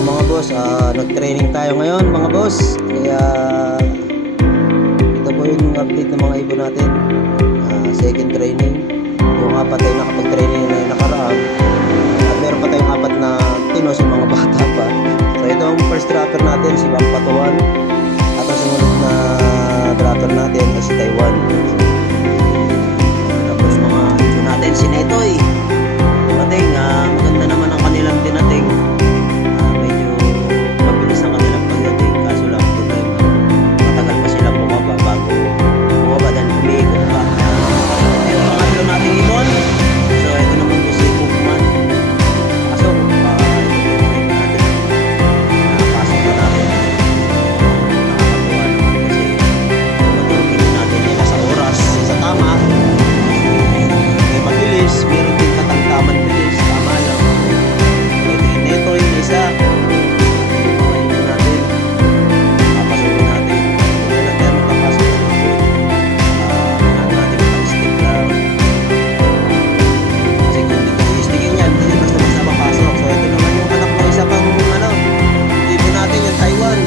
mga boss, nag-training tayo ngayon mga boss. Kaya ito po yung update ng mga ibon natin. Second training. Yung apat ay nakapag-training na yung nakaraan. At meron pa tayong apat na tinos yung mga bata pa. So ito ang first dropper natin, si Pampatuan. At ang sumunod na dropper natin ay si Taiwan. Tapos mga ibon natin, si Netoy. Dumating, maganda naman ang kanilang tinating. Medyo mabilis ang kanilang pagdating. Kaso lang, problema, matagal pa silang bumaba bago bumaba dahil umiikot pa. Ito yung pangatlo nating ibon. So ito naman po si Pukman. Pasok, ito po yung ibon natin. Pasok na natin. Nakakatuwa naman kasi tumatulogin natin nila sa oras, sa tama. May mabilis, meron din katangkaman bilis, tama lang. Pwede nito yung isa. Okay na natin. Papasukin natin. Kung na natin magpapasok sa ibon. Kailangan natin mag-stick lang. Kasi kung hindi ko i-stickin yan, hindi basta-basta mapasok. So ito naman yung anak ng isa pang ibon natin, yung Taiwan.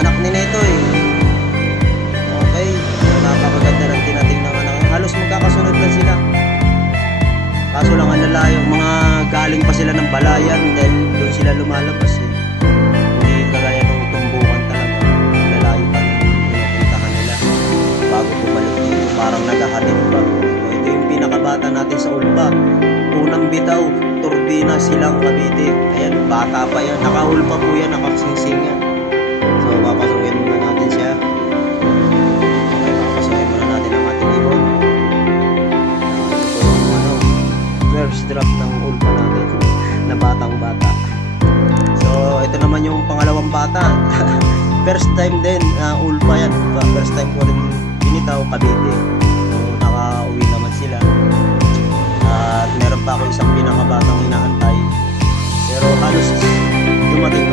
Anak ni Netoy. Okay. Napakaganda ng tinating ng anak. Halos magkakasunod lang sila. Kaso lang alala yung mga galing pa sila ng balayan dahil doon sila lumalabas eh. Hindi kagaya ng tumbukan talaga. Lalayo pa yung pinupuntahan nila bago bumalik dito. Parang naghahatid pa. So, ito yung pinakabata natin sa ulpa. Unang bitaw, Turbina, Silang, Cavite. Ayan, bata pa yan. Nakahulpa po yan, nakasingsing yan. So papasukin muna natin siya. Okay, papasukin muna natin ang ating ibon. Ito yung first drop ng ulpa natin na batang bata. So ito naman yung pangalawang bata. First time din na ulpa yan. First time ko rin binitaw, Cavite. So nakauwi naman sila. At meron pa ako isang pinakabatang inaantay. Pero halos dumating